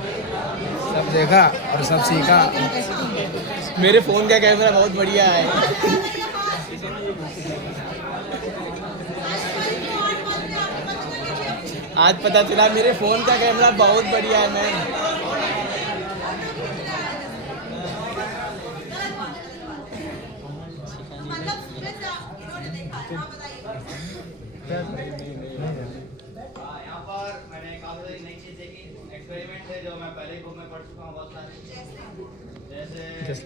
सब देखा और सब सीखा। मेरे फोन का कैमरा बहुत बढ़िया है। आज पता चला मेरे फोन का कैमरा बहुत बढ़िया है। मैं यहाँ पर मैंने काफी नई चीज देखी, एक्सपेरिमेंट है जो मैं पहले ही बुक में पढ़ चुका हूँ बहुत सारे, जैसे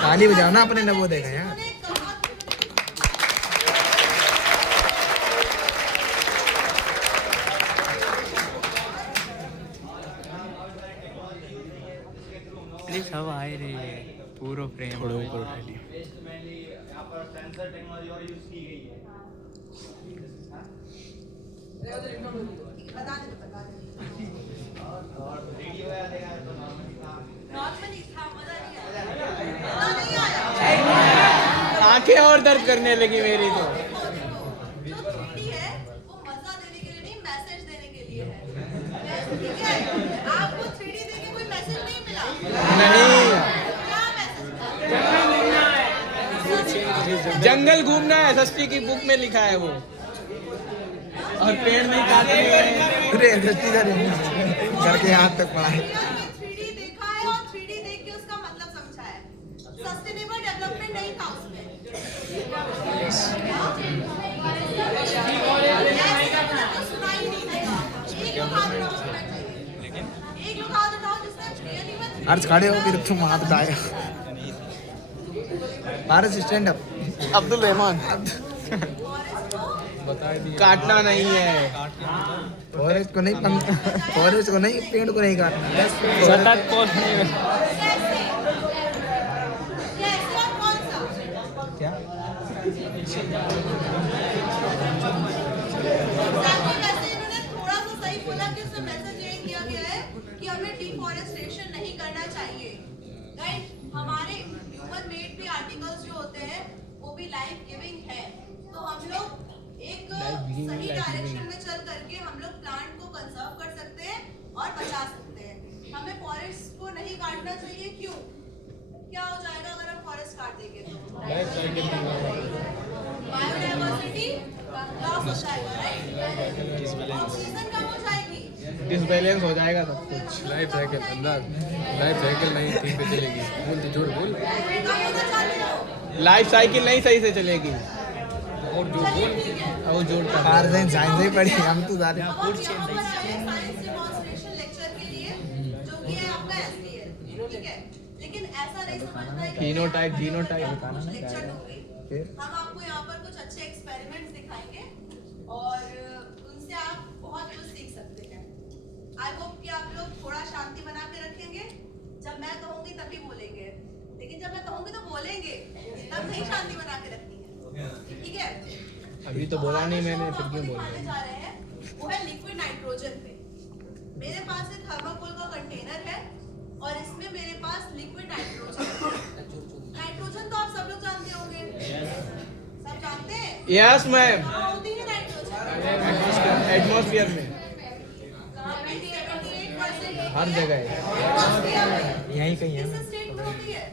ताली बजाओ ना, अपने ने वो देखा यार। सब आए रही है पूरा फ्रेम यहाँ पर सेंसर टेक्नोलॉजी और यूज की गई है। और वीडियो या देखा तो नॉर्मली था, मजा नहीं आया। आंखें और दर्द करने लगी मेरी तो। जो 3D है वो मजा देने के लिए नहीं, मैसेज देने के लिए है। ठीक है, आपको 3D देके कोई मैसेज नहीं मिला? नहीं, क्या मैसेज था? जंगल घूमना है, एसएसटी की बुक में लिखा है वो। और पेड़ नहीं काटने हैं। अरे दस्ती घर के हाथ तक पड़ा है। 3D देखा है और 3D देख के उसका मतलब समझा है। सस्टेनेबल डेवलपमेंट नहीं था उसमें। सुनाई नहीं देगा। एक लोग हाथ उठाओ जिसने रियली में अर्ज खड़े हो फिर तुम हाथ उठाए। पारस स्टैंड अप। अब्दुल रहमान। काटना नहीं है। फॉरेस्ट को नहीं फॉरेस्ट को नहीं, पेड़ को नहीं काटना। सतत पोस्ट नहीं है। कैसे और कौन सा? क्या वैसे इन्होंने थोड़ा सा सही बोला कि उसमें मैसेज ये दिया गया है कि हमें डिफॉरेस्टेशन नहीं करना चाहिए। राइट, हमारे ह्यूमन मेड भी आर्टिकल्स जो होते हैं वो भी लाइफ गिविंग है। तो हम लोग एक सही डायरेक्शन में चल करके हम लोग प्लांट को कंजर्व कर सकते हैं और बचा सकते हैं। हमें फॉरेस्ट को नहीं काटना चाहिए। क्यों? क्या हो जाएगा अगर हम फॉरेस्ट काट देंगे तो? बायोडाइवर्सिटी लॉस हो जाएगा, राइट? ऑक्सीजन कम हो जाएगी। डिसबैलेंस हो जाएगा सब कुछ। लाइफ साइकिल अंदर, लाइफ साइकिल नहीं ठीक पे चलेगी। बोल झूठ बोल। कम होना चाहते हो? लाइफ साइकिल नहीं सही से चलेगी। और झूठ बोल। और जोड़ का पारस साइंस ही पढ़ी, हम तो ज्यादा। और यहाँ पर आए साइंस डेमोन्स्ट्रेशन लेक्चर के लिए जो कि है आपका STL, ठीक है? लेकिन ऐसा नहीं समझना है कि Phenotype, genotype कुछ लेक्चर दूंगी। फिर? हम आपको यहाँ पर कुछ अच्छे एक्सपेरिमेंट्स दिखाएंगे और उनसे आप बहुत कुछ सीख सकते हैं। आई होप कि आप लोग थोड़ा शांति बना के रखेंगे। जब मैं कहूँगी तभी बोलेंगे, लेकिन जब मैं कहूँगी तो बोलेंगे, तब नहीं शांति बना के रखनी है। ठीक है? अभी तो बोला नहीं मैंने, फिर क्यों बोल दिखाने जा रहे हैं वो है लिक्विड नाइट्रोजन पे। मेरे पास एक थर्माकोल का कंटेनर है और इसमें मेरे पास लिक्विड नाइट्रोजन है। नाइट्रोजन तो आप सब लोग जानते होंगे। सब जानते हैं? Yes ma'am. कहाँ होती है नाइट्रोजन? एटमॉस्फेयर में कहाँ पे? 78% हर जगह है। एटमॉस्फेयर में। यहीं कहीं है। किस स्टेट में होती है?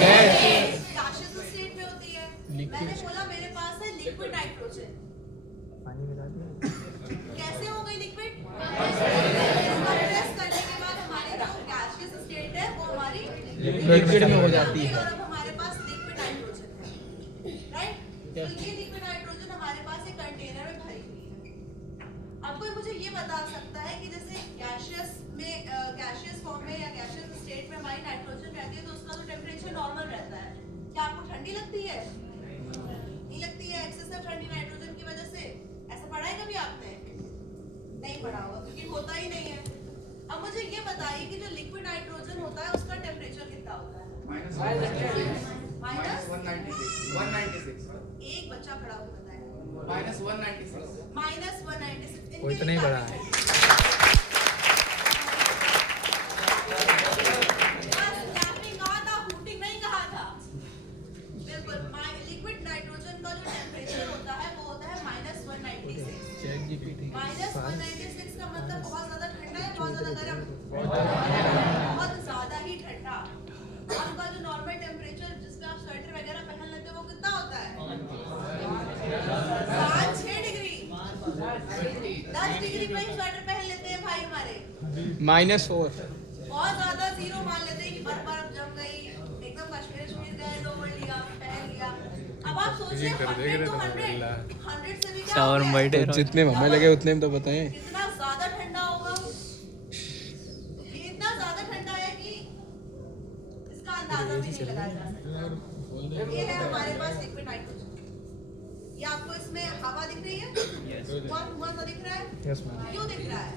गैस। गासियस स्टेट में होती है। मैंने बोला मेरे पास है लिक्विड नाइट्रोजन। पानी मिला दिया। कैसे हो गई लिक्विड? कंप्रेस करने के बाद हमारी जो गैसियस स्टेट है वो हमारी लिक्विड में हो जाती है। और अब हमारे पास लिक्विड नाइट्रोजन है, राइट? तो ये लिक्विड नाइट्रोजन हमारे पास एक कंटेनर में भरी हुई है। अब कोई मुझे ये बता सकता है कि जैसे गैसियस फॉर्म में या गैसियस स्टेट में हमारी नाइट्रोजन रहती है तो उसका तो टेम्परेचर नॉर्मल रहता है। क्या आपको ठंडी लगती है? नहीं लगती है एक्सेसिव ठंडी नाइट्रोजन की वजह से। ऐसा पढ़ा है कभी आपने? नहीं पढ़ा होगा क्योंकि होता ही नहीं है। अब मुझे ये बताइए कि जो लिक्विड नाइट्रोजन होता है उसका टेम्परेचर कितना होता है? माइनस 196। एक बच्चा खड़ा होकर बताएगा। -196। कोई तो नहीं पढ़ा है। लिक्विड नाइट्रोजन का जो टेम्परेचर होता है वो होता है -196। -196 का मतलब बहुत ज्यादा ठंडा है, बहुत ज्यादा गर्म, बहुत ज्यादा ही ठंडा। आपका जो नॉर्मल टेम्परेचर जिसमें आप स्वेटर वगैरह पहन लेते हो वो कितना होता है? 5-6 डिग्री, 10 डिग्री पे ही स्वेटर पहन लेते हैं भाई हमारे। -4 बहुत ज्यादा जीरो मान लेते हैं कि बर्फ जम गई, एकदम कश्मीर गए, लोवर लिया, पहन लिया। अब आप सोचिए 100 to 100 से भी क्या होता है? तो जितने हमें लगे उतने में तो बताएं। कितना ज्यादा ठंडा होगा, ये इतना ज्यादा ठंडा है कि इसका अंदाजा भी नहीं लगाया जा सकता। ये है हमारे पास लिक्विड नाइट्रोजन। ये आपको इसमें हवा दिख रही है, धुआं सा दिख रहा है। क्यों दिख रहा है?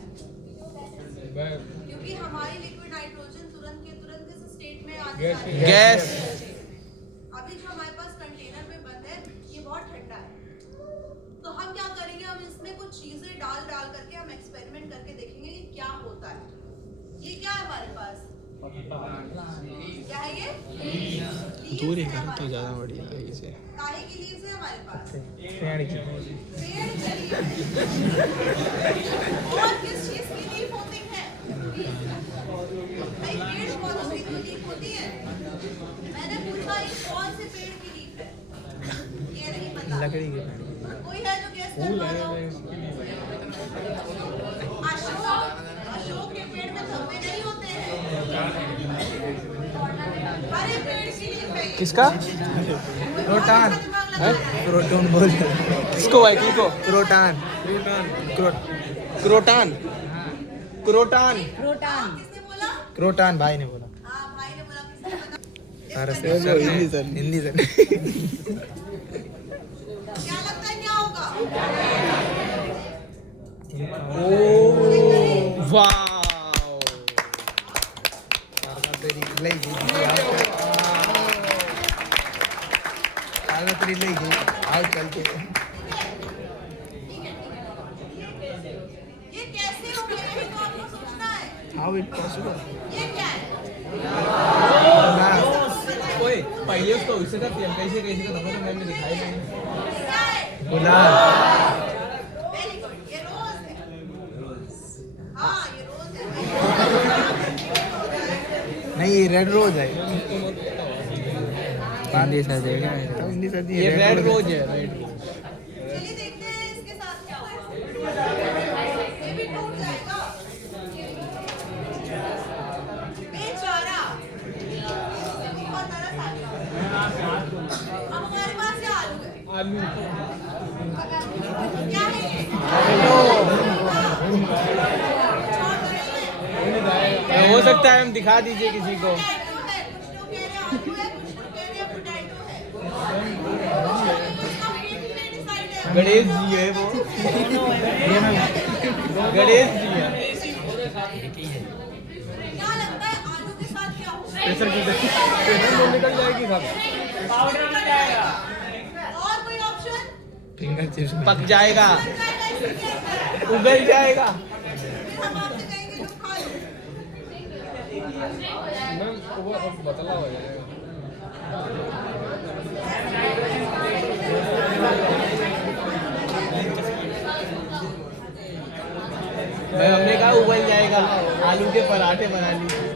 क्योंकि हमारी लिक्विड नाइट्रोजन तुरंत के तुरंत इस स्टेट में आने जा रही है। गैस अभी जो हमारे पास कंटेनर में बंद है ये बहुत ठंडा है, तो हम क्या करेंगे, हम इसमें कुछ चीजें डाल करके हम एक्सपेरिमेंट करके देखेंगे कि क्या होता है। ये क्या है हमारे पास? क्या है ये? दूर ही Leaves है करो तो हमारे ज्यादा पास। बढ़िया है इसे। काहे की लीव्स है हमारे पास? पेड़ की। पेड़ की leaves। और किस चीज की लीफ होती है? भाई पेड़ पौधों की तो लीफ होती है। मैंने पूछा ये कौन से पेड़ की लीफ है? ये नहीं पता। लकड़ी की। कोई है जो गेस कर पा रहा हो? अशोक के पेड़ में धब्बे नहीं होते हैं। हरे पेड़ की लीफ है ये। किसका? प्रोटॉन। दिमाग लगा रहा है। प्रोटॉन बोल। किसको भाई किसको? क्रोटॉन। क्रोटान क्रोटान किसने बोला? क्रोटॉन भाई ने बोला। हाँ भाई ने बोला, किसने पता? सारा हिंदी सर। हिंदी सर। क्या लगता है क्या होगा? वाओ ये कैसे हो गया ये तो आपको सोचना है। How it possible? ये क्या है? ओए पहले उसको उससे कर कैसे कैसे का धब्बा तो मैंने दिखाई नहीं। क्या है? गुलाब। वेरी गुड, ये रोज है। हाँ ये रोज है। नहीं ये रेड रोज है। हिंदी सर देगा हिंदी सर ये रेड रोज है रेड चलिए देखते हैं इसके साथ क्या होगा। ये भी टूट जाएगा। बेचारा। बहुत तरस आ गया। अब हमारे पास ये आलू है। आलू क्या है ये? हो सकता है हम दिखा दीजिए किसी को। पोटैटो है, कुछ लोग कह रहे हैं आलू है, कुछ लोग कह रहे हैं पोटैटो है। उसका fate नहीं decide है। गणेश जी है वो गणेश जी है क्या लगता है आलू के साथ क्या होगा? प्रेशर निकल जाएगी सब और कोई ऑप्शन? Finger chips. पक जाएगा बन जाएगा इससे क्या है? उगल जाएगा फिर हम आपसे कहेंगे लो खा लो। बतला हो जाएगा। हमने कहा उबल जाएगा आलू के पराठे बना लीजिए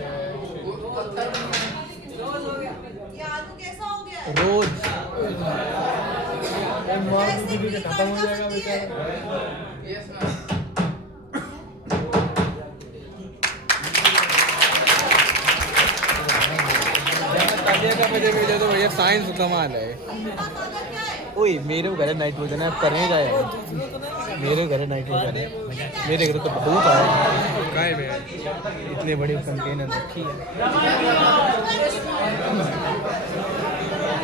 ये आलू कैसा हो गया है? रोज ऐसे भी खत्म हो जाएगा बेचारा। का बजे भेजे तो भैया साइंस कमाल है ओए मेरे घर है नाइट्रोजन है अब करने जाए मेरे घर है नाइट्रोजन है मेरे घर तो बहुत है काय में इतने बड़े कंटेनर रखी है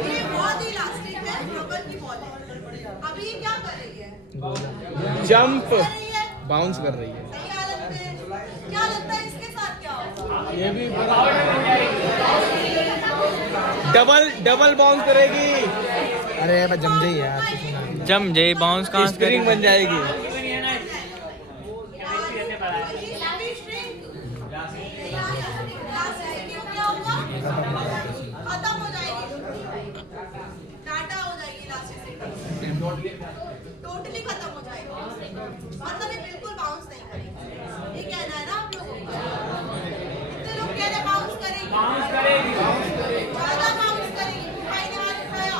ये बहुत ही इलास्टिक है, रबर की बॉल है। अभी ये क्या कर रही है? जंप कर रही है बाउंस कर रही है सही हालत में। क्या लगता है इसके साथ क्या होगा? ये भी डबल बाउंस करेगी अरे बस जम जाइए यार। जम जाए बाउंस कहाँ स्प्रिंग बन जाएगी खत्म हो जाएगी, टाटा हो जाएगी इलास्टिसिटी। टोटली खत्म हो जाएगी, मतलब ये बिल्कुल बाउंस नहीं करेगी। ये कहना है ना आप लोगों का? कितने लोग कह रहे बाउंस करेगी? ज़्यादा बाउंस करेगी। उठाने वाले उठाया।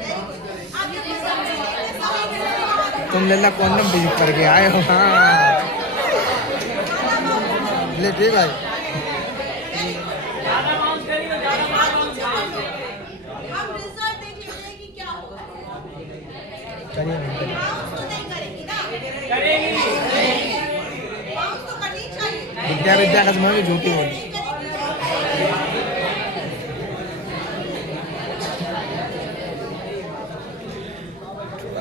Very good. आप ये तुम लेना कॉन्डम विजिट करके आए हो। हाँ ले ठीक है। हम रिजल्ट देख लेते हैं कि क्या होगा। करिए बाउंस तो नहीं करेगी ना? बाउंस तो करनी चाहिए। विद्या का समय में झूठी होगी। नहीं करेगी।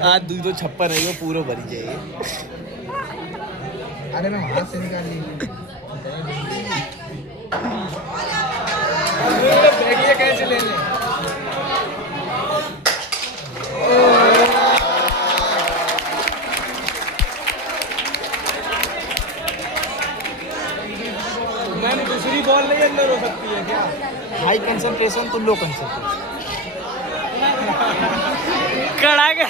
आज दूध तो छप्पन है, वो पूरा भरी जाएगी। अरे मैं हाथ से निकाल ली। देखिए कैसे ले लें। मैम दूसरी बॉल नहीं अंदर हो सकती है क्या? हाई कंसंट्रेशन तो लो कंसंट्रेशन। कड़ा गया।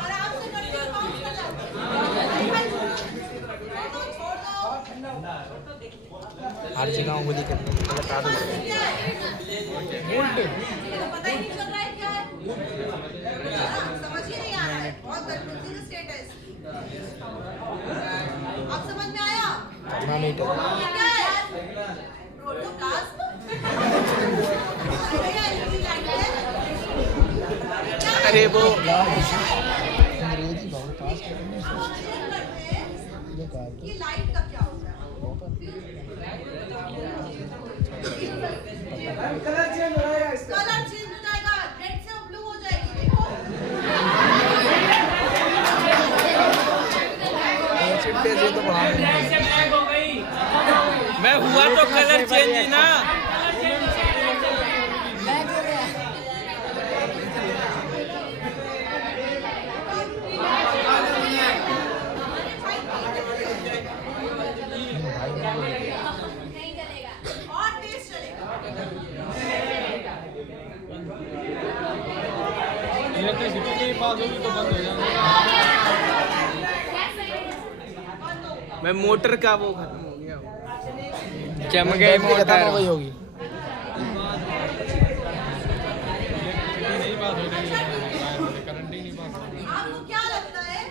आराम से करके बाउंस कर जाते हैं। छोड़ दो। हर जगह उंगली करने की बता दो। पता ही नहीं चल रहा है क्या है, समझ ही नहीं आ रहा है। बहुत कंफ्यूजिंग स्टेट है इसकी। अब समझ में आया थर्मामीटर। क्या है? प्रोटोप्लाज्म। अरे वो अंग्रेजी बहुत फास्ट है। कि लाइट का क्या होता है? कलर चेंज हो जाएगा, रेड से ब्लू हो जाएगी। देखो चिट्टे से तो बढ़ा देंगे। मैं हुआ तो कलर चेंज ही ना। और टेस्ट चलेगा। इलेक्ट्रिसिटी नहीं पास होगी तो बंद हो जाएगा। मैं मोटर का वो खत्म हो गया, जम गए बैटरी खत्म मोटर। हो गई होगी। इलेक्ट्रिसिटी नहीं पास हो रही है, करंट ही नहीं पास हो रही है। आपको क्या लगता है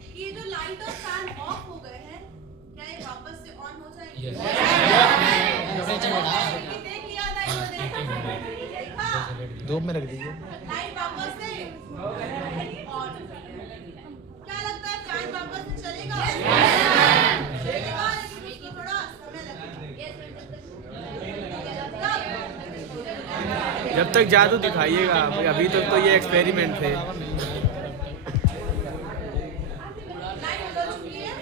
कि ये जो लाइट और फैन ऑफ हो गए हैं, क्या ये वापस से ऑन हो जाएंगे? देख लिया था इन्होंने। देखा? 2 में रख दीजिए। लाइट वापस से ऑन। क्या लगता है फैन वापस से चलेगा? चलेगा, लेकिन उसको थोड़ा समय लगेगा। जब तक जादू दिखाइएगा, अभी तक तो ये एक्सपेरिमेंट थे। लाइट बदल चुकी है।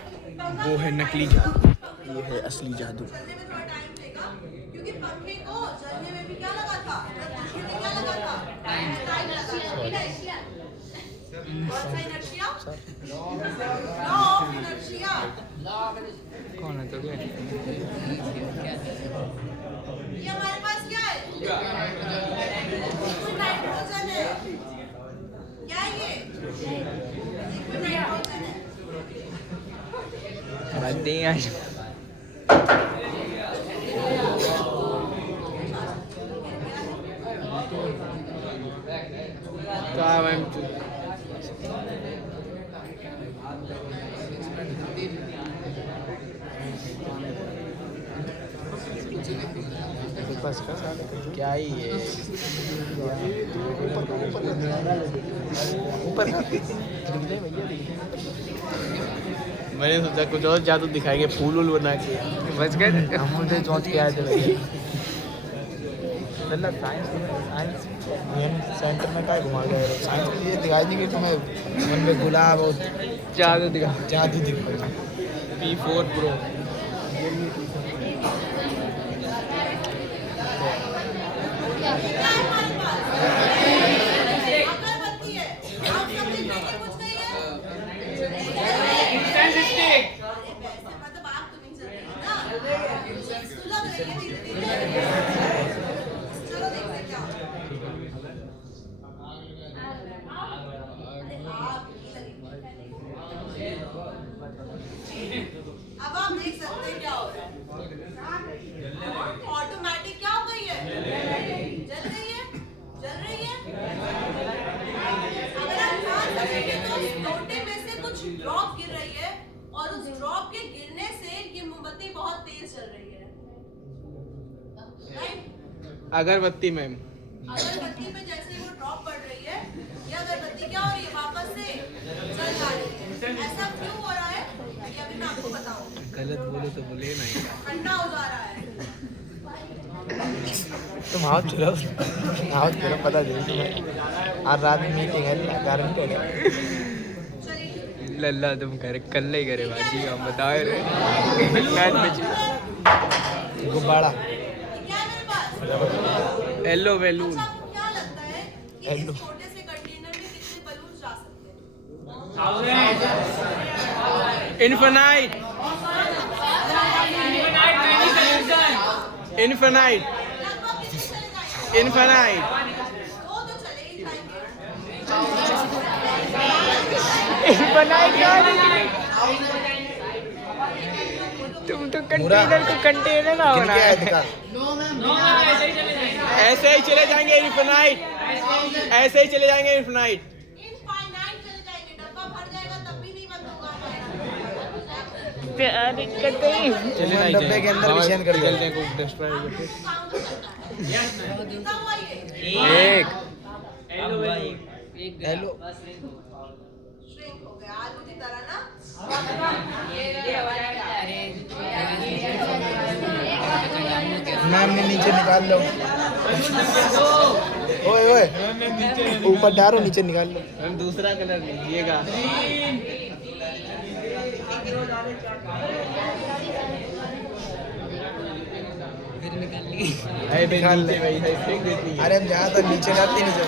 वो है नकली जादू, ये है असली जादू। चलने में थोड़ा टाइम लेगा, क्योंकि पंखे को जलने में भी क्या लगा था? जलने में क्या लगा था? टाइम लगा था। इनर्शिया। कौन सा इनर्शिया? Law of inertia. कौन है तो ये हमारे पास क्या है? लिक्विड नाइट्रोजन है। क्या है ये? लिक्विड नाइट्रोजन है। बस का क्या ही है। ऊपर मैंने सोचा कुछ और जादू दिखाएंगे, फूल वूल बना के। बच गए। हम उनसे सोच के आए थे भाई। मतलब साइंस सेंटर में क्या घुमा गए? साइंस के लिए दिखाई दी कि तुम्हें मन में गुलाब और जादू दिखा। जादू दिखा। P4 Pro। अगरबत्ती है। आप सबने लेके कुछ नहीं है? मतलब आप तो नहीं चल रही है ना? सुलभ रही है धीरे-धीरे। चलो देखते हैं क्या होता है। अगरबत्ती मैम। अगरबत्ती में जैसे ही वो ड्रॉप पड़ रही है, ये अगरबत्ती क्या हो रही है, वापस से जल जा रही है। ऐसा क्यों हो रहा है ये अभी मैं आपको बताऊंगी। गलत बोले तो बोले नहीं। ठंडा हो जा रहा है। तुम हाथ चलो पता चल तुम्हें। आज रात में मीटिंग है गारंटी हो गया। चलिए लल्ला तुम करे कल ही करे बाजी हम बता रहे गुब्बारा क्या है मेरे पास? Yellow balloon. अच्छा, आपको क्या लगता है कि इस हेलो। छोटे से कंटेनर में कितने बलून जा सकते हैं? इन्फिनाइट। इन्फिनाइट। लगभग कितने चले जाएंगे? इन्फिनाइट। दो तो चले ही जाएंगे। तुम तो कंटेनर को कंटेनर ना होना है। ऐसे ही चले जाएंगे इन्फिनाइट। ऐसे ही चले जाएंगे इन्फिनाइट। इनफाइनाइट चले जाएंगे, डब्बा भर जाएगा तब भी नहीं बंद होगा हमारा। चले नहीं डब्बे के अंदर भी शेयर कर दिया। चलते हैं कुछ डिस्ट्रॉय काउंट करना है। कितना हुआ ये? एक। हेलो श्रिंक हो गया आलू की तरह ना। मैम ने नीचे निकाल लो। ओए ओए ऊपर डालो नीचे निकाल लो। हम दूसरा कलर लीजिएगा। अरे निकाल ले। भाई फेंक देती है। अरे हम जहाँ तक नीचे जाते नीचे।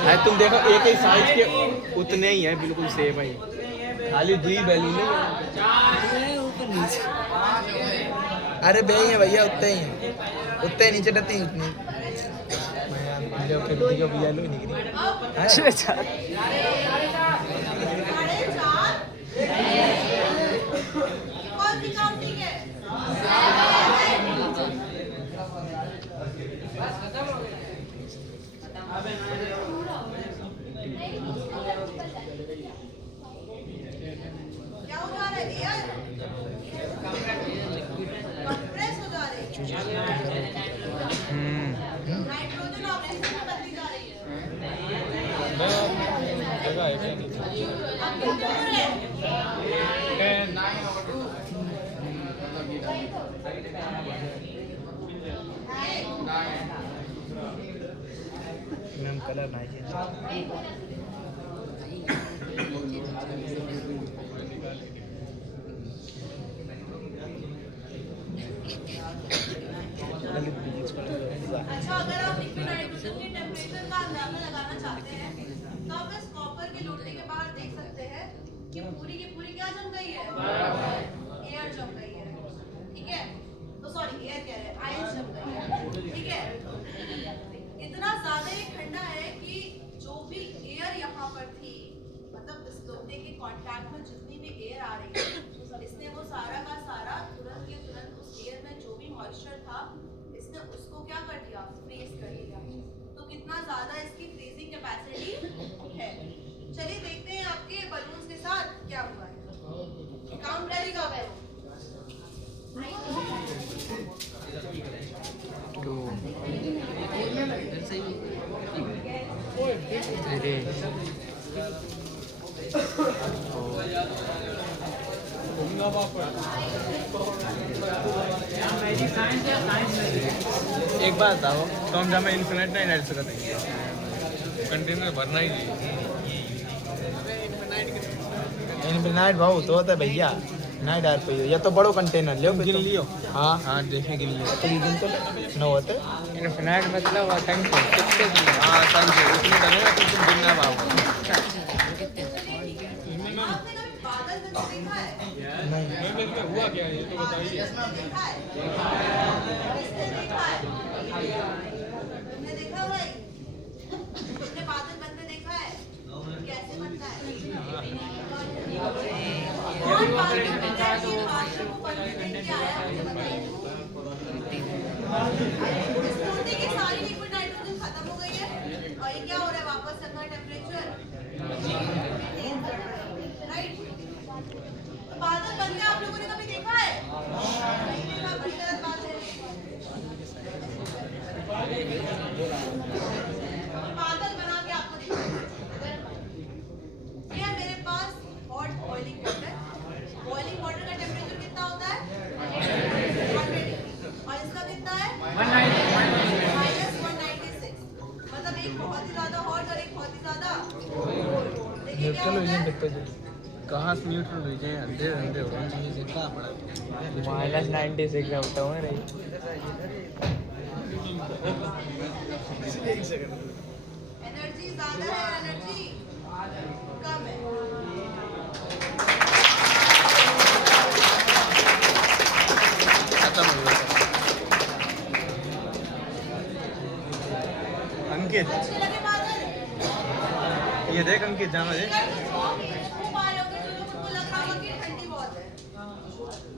अरे तुम देखो एक ही साइज के उतने ही है बिल्कुल सेम है। खाली दो ही बैलून है। अरे बे ही है भैया उतने ही हैं। उतने ही नीचे रहते हैं उतने। भैया लो निकली। अच्छा साढ़े चार। कौन सी काउंटिंग है? क्या हो जा रहा है एयर? कंप्रेस हो जा रही है। नाइट्रोजन ऑक्सीजन में बदली जा रही है। अब कितने हो रहे हैं? मैम कलर ना अच्छा, अगर आप लिक्विड नाइट्रोजन के टेम्परेचर का अंदाजा लगाना चाहते हैं तो आप इस कॉपर के लोटे के बाहर देख सकते हैं कि पूरी की पूरी क्या जम गई है? एयर जम गई है। ठीक है, तो सॉरी एयर कह रहे हैं, आइस जम गई है। ठीक है, इतना ज्यादा ये ठंडा है कि जो भी एयर यहाँ पर थी, मतलब इस लोटे के कांटेक्ट में जितनी भी एयर आ रही है, इसने वो सारा का सारा तुरंत के तुरंत उस एयर में जो भी मॉइस्चर था इसने उसको क्या कर दिया? फ्रीज कर दिया। तो कितना ज्यादा इसकी फ्रीजिंग कैपेसिटी है। चलिए देखते हैं आपके बलून्स के साथ क्या हुआ है। काउंट करेगा वो। एक बात बताओ तो हम जब इन्फिनिट नहीं डाल सकते कंटेनर भरना ही चाहिए। इनफिनाइट भाव तो होता है भैया। नहीं डाल पाइयो या तो बड़ो कंटेनर लियो गिन लियो। हाँ हाँ देखें गिन लियो। तो गिन तो न होते इन्फिनिट मतलब असंख्य कितने हाँ असंख्य उतने डलेगा तो तुम गिनना पाओगे। आपने कभी बादल में देखा है? नहीं मैम इसमें हुआ क्या है ये तो बताइए। देखा है? किसने देखा है? तुमने देखा भाई? तुमने बादल बनते देखा है? कैसे बनता है? कौन बादल बनता है? ये बादल को बनते देख के आया मुझे बताइए। इस मूर्ति की सारी लिक्विड नाइट्रोजन खत्म हो गई है और ये क्या हो रहा है? वापस से अपना टेम्परेचर मेंटेन कर रहा है, राइट? तो बादल बनते आप लोगों ने कभी देखा है? नहीं देखा, बड़ी गलत बात है। ज्यादा हॉट और एक बहुत ही ज्यादा cold। देखिए क्या न्यूट्रल होता है? विजन दिखते कहाँ से न्यूट्रल भेजे हैं? अंधे अंधे हो गए चाहिए से कहाँ पड़ा? -96 होता हूँ रे। एनर्जी ज्यादा है, एनर्जी कम है। खत्म हो गया। अंकित अच्छे लगे बादल? ये देख अंकित जाना देख खूब आयोगे जो लोगों को लग रहा होगा कि ठंडी बहुत है।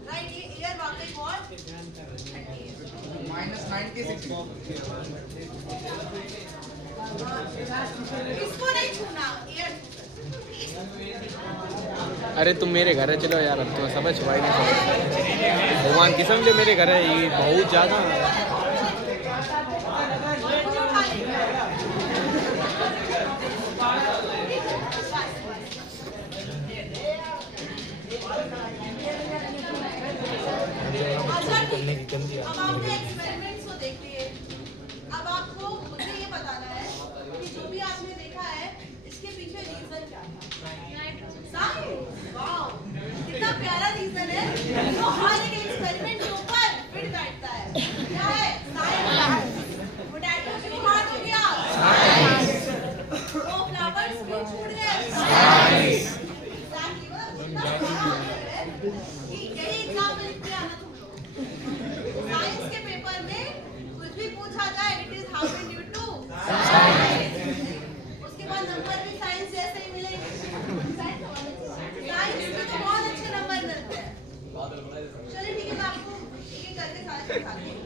राइट, ये एयर वाकई बहुत ठंडी है। इसको नहीं छूना, एयर अरे तुम मेरे घर है, चलो यार अब तुम्हें समझ छुपाई नहीं सकते। भगवान की समझे मेरे घर है, ये बहुत ज़्यादा करने की गंदी अब आपने एक्सपेरिमेंट्स को देख लिए। अब आपको मुझे ये बताना है कि जो भी आपने देखा है इसके पीछे रीजन क्या था। साइंस, वाओ, कितना प्यारा रीजन है जो हर एक एक्सपेरिमेंट के ऊपर फिट बैठता है। क्या है? साइंस। पोटैटो क्यों हार्ड हो गया? साइंस। वो फ्लावर्स क्यों छूट गए? साइंस। एग्जैक्टली, मतलब कितना बड़ा आंसर है कि यही एग्जाम में लिख के आना तुम लोग। साइंस के पेपर में कुछ भी पूछा जाए, it is happened due to science. उसके बाद नंबर भी साइंस जैसे ही मिलेंगे। साइंस में तो बहुत अच्छे नंबर मिलते हैं। चलिए ठीक है, मैं आपको एक एक करके सारे दिखाती हूँ।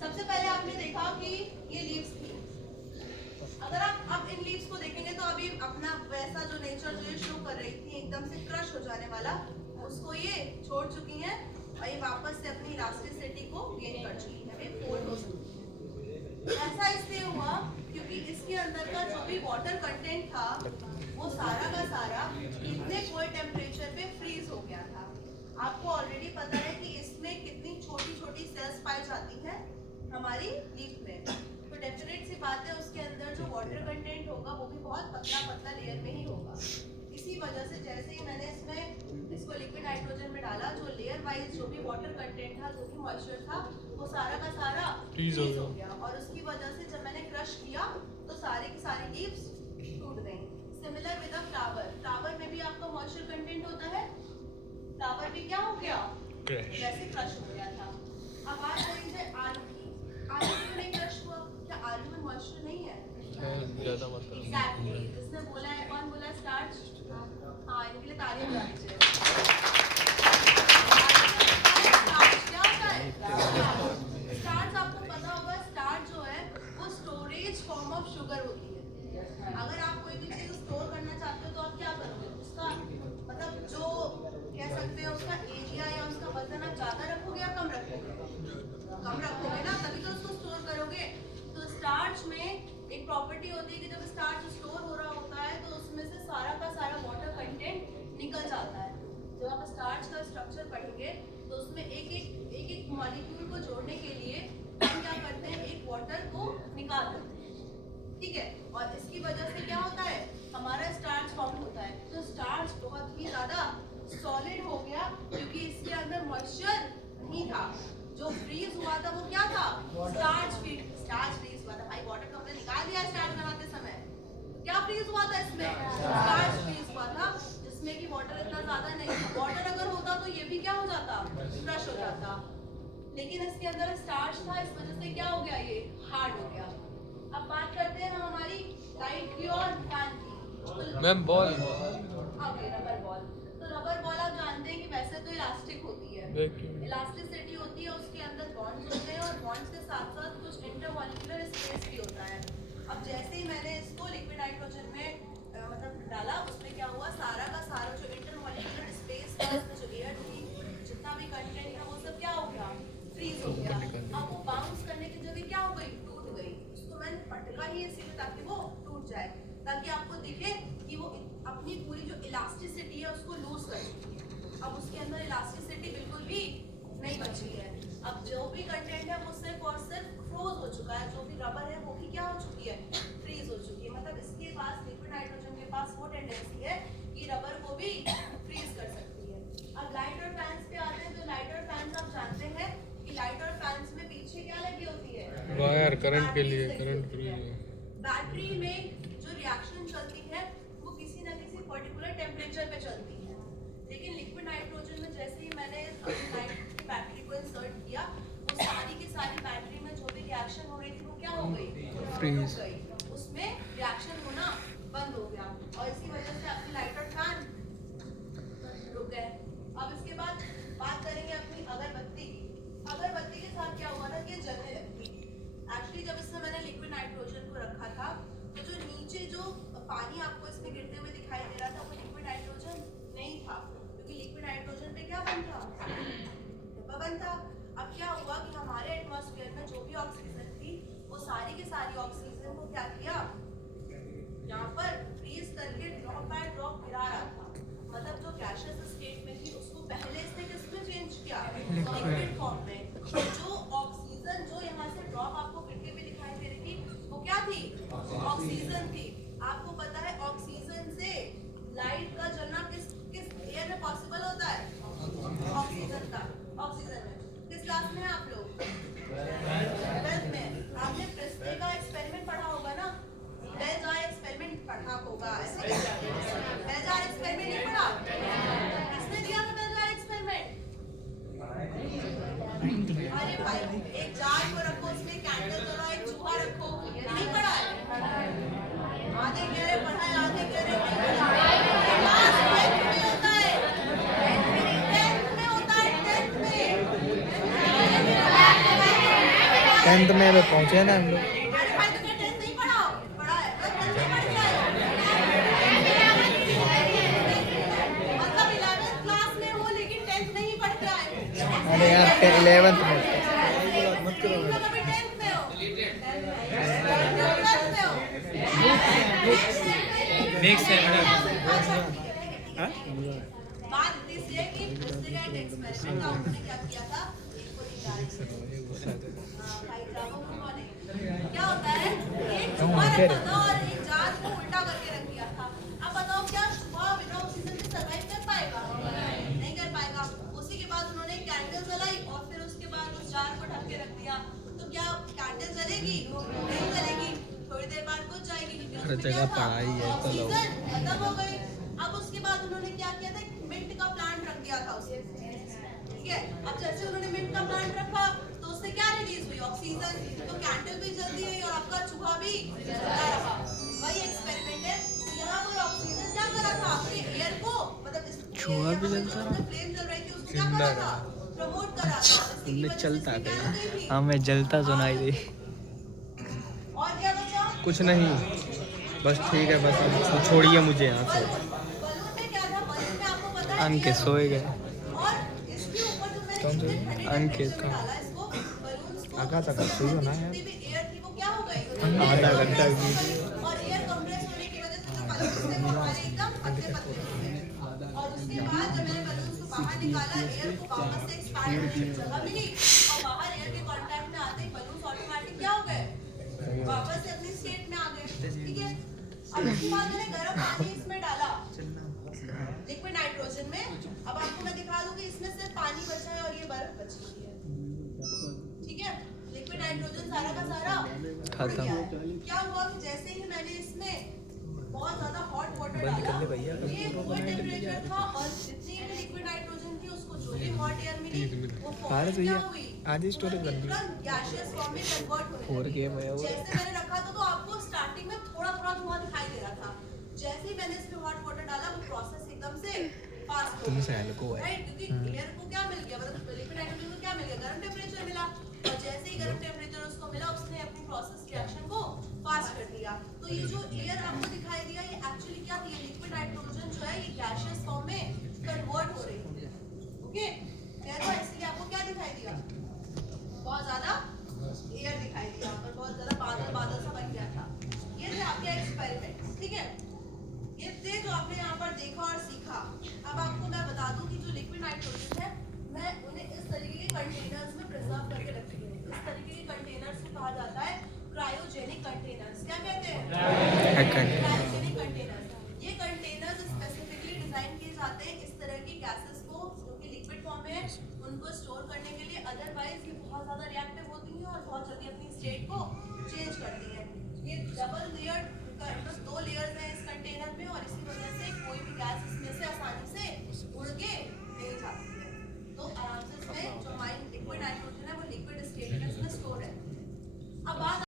सबसे पहले आपने देखा कि ये लीव्स थी। अगर आप अब इन लीव्स को देखेंगे तो अभी अपना वैसा जो नेचर जो ये शो कर रही थी एकदम से क्रश हो जाने वाला, उसको ये छोड़ चुकी हैं और ये वापस से अपनी इलास्टिसिटी को गेन कर चुकी है, ये फोल्ड हो चुकी है। ऐसा इसलिए हुआ क्योंकि इसके अंदर का जो भी वाटर कंटेंट था वो सारा का सारा इतने कोल्ड टेम्परेचर पे फ्रीज हो गया था। आपको ऑलरेडी पता है कि इसमें कितनी छोटी छोटी सेल्स पाई जाती हैं हमारी लीफ में, तो डेफिनेट सी बात है उसके अंदर जो वाटर कंटेंट होगा वो भी बहुत पतला पतला लेयर में ही होगा। इसी वजह से जैसे ही मैंने इसमें इसको लिक्विड नाइट्रोजन में डाला, जो लेयर वाइज जो भी वाटर कंटेंट था, जो भी मॉइस्चर था, वो सारा का सारा फ्रीज हो गया और उसकी वजह से जब मैंने क्रश किया तो सारी की सारी लीव्स टूट गई। Similar with a flower, flower में भी आपका मॉइस्चर कंटेंट होता है, फ्लावर भी क्या हो गया? वैसे क्रश हो गया था। अब बात करेंगे आलू की। आलू क्यों नहीं क्रश हुआ? क्या आलू में मॉइस्चर नहीं है? ज़्यादा मात्रा में। Exactly. जिसने बोला है, कौन बोला स्टार्च? हाँ, इनके लिए तालियां बजा दीजिए। स्टार्च क्या होता है? स्टार्च आपको पता होगा, स्टार्च जो है वो स्टोरेज फॉर्म ऑफ शुगर होती है। अगर आप कोई भी चीज स्टोर करना चाहते हो तो आप क्या करोगे? उसका मतलब जो कह सकते हैं उसका एरिया या उसका वजन आप ज्यादा रखोगे या कम रखोगे? कम रखोगे ना, तभी तो उसको स्टोर करोगे। तो स्टार्च में एक प्रॉपर्टी होती है कि जब स्टार्च स्टोर हो रहा होता है तो उसमें से सारा का सारा वाटर कंटेंट निकल जाता है। जब आप स्टार्च का स्ट्रक्चर पढ़ेंगे तो उसमें एक एक मॉलिक्यूल को जोड़ने के लिए हम क्या करते हैं, एक वाटर को निकाल देते हैं, ठीक है। और इसकी वजह से क्या होता है, हमारा स्टार्च फॉर्म होता है। तो स्टार्च बहुत ही ज्यादा सॉलिड हो गया क्योंकि इसके अंदर मॉइस्चर नहीं था। जो फ्रीज हुआ था वो क्या था? स्टार्च फ्रीज हुआ था। भाई वाटर तो हमने निकाल दिया स्टार्च बनाते समय, क्या फ्रीज हुआ था इसमें? स्टार्च फ्रीज हुआ था, जिसमें कि वाटर इतना ज्यादा नहीं था। वाटर अगर होता तो ये भी क्या हो जाता? क्रश हो जाता। लेकिन इसके अंदर स्टार्च था, इस वजह से क्या हो गया, ये हार्ड हो गया। अब बात करते हैं हम हमारी लाइट की और फैन की। Ma'am ball okay, rubber ball. तो रबर बॉल आप जानते हैं कि वैसे तो इलास्टिक होती है, इलास्टिसिटी होती है, उसके अंदर बॉन्ड्स होते हैं और बॉन्ड्स के साथ साथ कुछ इंटरमॉलिक्यूलर स्पेस भी होता है। अब जैसे ही मैंने इसको लिक्विड नाइट्रोजन में मतलब डाला, उसमें क्या हुआ, सारा का सारा जो इंटरमॉलिक्यूलर स्पेस था, उसमें जो एयर थी, जितना भी कंटेंट था, वो सब क्या हो गया? फ्रीज हो गया। अब वो बाउंस करने की जगह क्या हो गई? टूट गई। उसको मैंने पटका ही इसीलिए ताकि वो टूट जाए, ताकि आपको दिखे कि वो अपनी पूरी जो इलास्टिसिटी है उसको लूज कर चुकी है। अब उसके अंदर इलास्टिसिटी बिल्कुल भी नहीं बची है। अब जो भी कंटेंट है वो सिर्फ और सिर्फ फ्रोज हो चुका है, जो भी रबर है वो भी क्या हो चुकी है, फ्रीज हो चुकी है। मतलब इसके पास लिक्विड नाइट्रोजन के पास वो टेंडेंसी है कि रबर को भी फ्रीज कर सकती है। अब लाइटर फैंस पे आते हैं। तो लाइटर फैंस आप जानते हैं कि लाइटर फैंस में पीछे क्या लगी होती है, वायर करंट के लिए, करंट फ्री। बैटरी में जो रिएक्शन चलती है वो किसी ना किसी पर्टिकुलर टेम्परेचर पे चलती है, लेकिन लिक्विड नाइट्रोजन में जैसे ही मैंने बैटरी को इंसर्ट किया, वो सारी की सारी बैटरी में जो भी रिएक्शन हो रही थी वो क्या हो गई, फ्रीज, उसमें रिएक्शन होना बंद हो गया और इसी वजह से अपनी लाइटर फैन रुक गए। अब इसके बाद बात करेंगे अपनी अगरबत्ती की। अगरबत्ती के साथ क्या हुआ था कि जलने लगती। एक्चुअली जब इसमें मैंने लिक्विड नाइट्रोजन को रखा था तो जो नीचे जो पानी आपको इसमें गिरते हुए दिखाई दे रहा था वो लिक्विड नाइट्रोजन नहीं था, क्योंकि लिक्विड नाइट्रोजन पे क्या बनता, डब्बा बनता। अब क्या हुआ कि हमारे एटमॉस्फेयर में जो भी ऑक्सीजन थी वो सारी की सारी ऑक्सीजन को क्या किया, यहाँ पर फ्रीज करके ड्रॉप बाय ड्रॉप गिरा रहा था। मतलब जो गैसियस स्टेट में थी उसको पहले इसने किसमें चेंज किया, लिक्विड फॉर्म में। जो ऑक्सीजन जो यहाँ से ड्रॉप आपको गिरते हुए दिखाई दे रही थी वो क्या थी, ऑक्सीजन थी। आपको पता है ऑक्सीजन से लाइट का जलना किस एयर में पॉसिबल होता है, ऑक्सीजन का। ऑक्सीजन में किस क्लास में है आप लोग, 12th में। आपने प्रिस्टे का एक्सपेरिमेंट पढ़ा होगा ना, बेलजार एक्सपेरिमेंट पढ़ा होगा, बेलजार एक्सपेरिमेंट नहीं पढ़ा, किसने दिया था बेलजार एक्सपेरिमेंट? अरे भाई एक जार को रखो, उसमें कैंडल जलाओ, एक चूहा रखो, नहीं पढ़ा है? आधे कह रहे पढ़ा है, आधे कह रहे नहीं पढ़ा है। क्लास 10th में होता है, 10th में होता है, 10th में। 10th में अभी पहुंचे ना हम लोग। अरे भाई तुमने 10th नहीं पढ़ा, पढ़ा है, बस 10th में पढ़ के आए। मतलब 11th क्लास में हो लेकिन 10th नहीं पढ़ के आए। अरे यार 11th में मत करो, अभी 10th में हो, 12th में हो। नेक्स्ट है बात दिस है कि दूसरे का एक एक्सपेरिमेंट आपने क्या किया था, इनको निकाल भाई जाओ उन्होंने क्या होता है, एक चूहा रखा था और एक जार को उल्टा करके रख दिया था। अब बताओ क्या चूहा बिना ऑक्सीजन के सर्वाइव कर पाएगा, नहीं कर पाएगा। उसी के बाद उन्होंने कैंडल जलाई और फिर उसके बाद उस जार को ढक के रख दिया। तो क्या कैंडल जलेगी, नहीं जलेगी, थोड़ी देर बाद बुझ जाएगी, क्योंकि हर जगह पढ़ाई है, ऑक्सीजन खत्म हो गई। अब उसके बाद उन्होंने क्या किया था, मिंट का प्लांट रख दिया था उसे, ठीक है। अब जैसे उन्होंने मिंट का प्लांट रखा तो उससे क्या रिलीज हुई, ऑक्सीजन। तो कैंडल भी जल्दी रही और आपका चूहा भी जलता रहा। वही एक्सपेरिमेंट है। तो यहाँ पर ऑक्सीजन क्या करा था, आपके एयर को, मतलब चूहा भी जलता रहा, फ्लेम जल रही थी उसको क्या करा था, प्रमोट करा था। उनमें चलता था। हाँ मैं जलता सुनाई दी। और क्या बचा, कुछ नहीं, बस ठीक है, बस छोड़िए मुझे यहाँ से। बलून में क्या था, बलून में आपको पता है अंकित सोए गए। और इसके ऊपर जो मैंने कौन से? कितने ठंडे अंकित टेम्परेचर का। में डाला इसको, बलून्स को, आकाश सो ना यार। जितनी भी एयर थी वो क्या हो गई, आधा घंटा और एयर कंप्रेस होने की वजह से जो बलून्स थे वो हमारे एकदम पतले पतले हो गए। और उसके बाद जब मैंने बलून्स को बाहर निकाला, एयर को वापस से एक्सपैंड करने की जगह मिली और बाहर एयर के कांटेक्ट में आते ही बलून्स ऑटोमेटिक क्या हो गए, वापस से अपनी स्टेट में आ गए, ठीक है। अब उसके बाद मैंने गर्म पानी इसमें डाला, लिक्विड नाइट्रोजन में। अब आपको मैं दिखा दूं कि इसमें सिर्फ पानी बचा है और ये बर्फ बची हुई है, ठीक है। लिक्विड नाइट्रोजन सारा का सारा खत्म। क्या हुआ कि जैसे ही मैंने इसमें बहुत ज्यादा हॉट वाटर डाला, ये वो टेम्परेचर था और जितनी भी लिक्विड नाइट्रोजन थी उसको जो भी हॉट एयर मिली वो फौरन क्या हुई, आधी स्टोरेज बन गई। तुरंत गैसियस फॉर्म में कन्वर्ट होने लगी। गेम है वो। जैसे मैंने रखा था तो आपको स्टार्टिंग में थोड़ा थोड़ा धुआं दिखाई दे रहा था, जैसे ही मैंने इसमें हॉट वाटर डाला वो प्रोसेस एकदम से फास्ट हो तुमसे हल्को है। राइट, क्योंकि एयर को क्या मिल गया, मतलब लिक्विड नाइट्रोजन को क्या मिल गया, गर्म टेम्परेचर मिला। और जैसे ही गर्म टेम्परेचर उसको मिला उसने अपनी प्रोसेस रिएक्शन को फास्ट कर दिया। तो ये जो एयर आपको दिखाई दिया ये एक्चुअली क्या थी, लिक्विड नाइट्रोजन जो है ये गैसियस फॉर्म में कन्वर्ट हो रही है, ओके। तो इसलिए आपको क्या दिखाई दिया, बहुत ज्यादा एयर दिखाई दिया और बहुत ज्यादा बादल बादल सा बन गया था। ये थे आपके एक्सपेरिमेंट, ठीक है। ये थे जो आपने यहाँ पर देखा और सीखा। अब आपको मैं बता दूं कि जो लिक्विड नाइट्रोजन है मैं उन्हें इस तरीके के कंटेनर्स में प्रिजर्व करके रखते हैं। इस तरीके के कंटेनर्स को कहा जाता है क्रायोजेनिक कंटेनर्स। क्या कहते हैं?